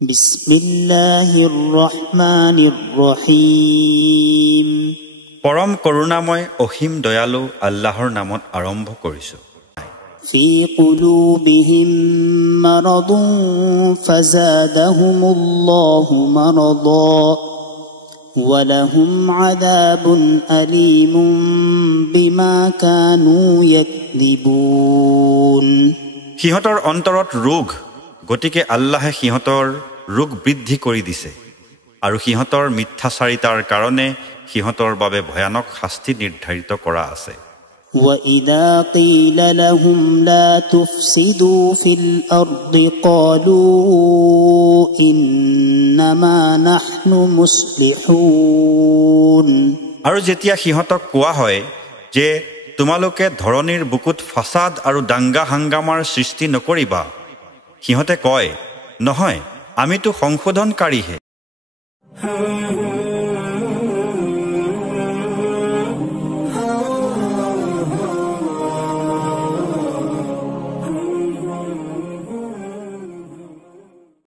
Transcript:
বিসমিল্লাহিৰ ৰহমানিৰ ৰহিম। পৰম কৰুণাময় অসীম দয়ালু আল্লাহৰ নামত আৰম্ভ কৰিছো। ফি কুলুবিহিম মাৰাদুন ফাযাদাহুমুল্লাহু মাৰাদা ওয়া লাহুম আযাবুন আলীমুন বিমা কানু ইয়াকযিবুন। সিহঁতৰ অন্তৰত ৰোগ, গতিকে আল্লাহে সিহঁতৰ ৰোগ বৃদ্ধি কৰি দিছে আৰু সিহঁতৰ মিথ্যাচাৰিতাৰ কাৰণে সিহঁতৰ বাবে ভয়ানক শাস্তি নিৰ্ধাৰিত কৰা আছে। وَإِذَا قِيلَ لَهُمْ لَا تُفْسِدُوا فِي الْأَرْضِ قَالُوا إِنَّمَا نَحْنُ مُصْلِحُونَ। আৰু যেতিয়া সিহঁতক কোৱা হয় যে তোমালোকে ধৰণীৰ বুকুত ফাসাদ আৰু দাংগা হাংগামাৰ সৃষ্টি নকৰিবা, সিহঁতে কয়, নহয়, আমিতো সংশোধনকাৰীহে।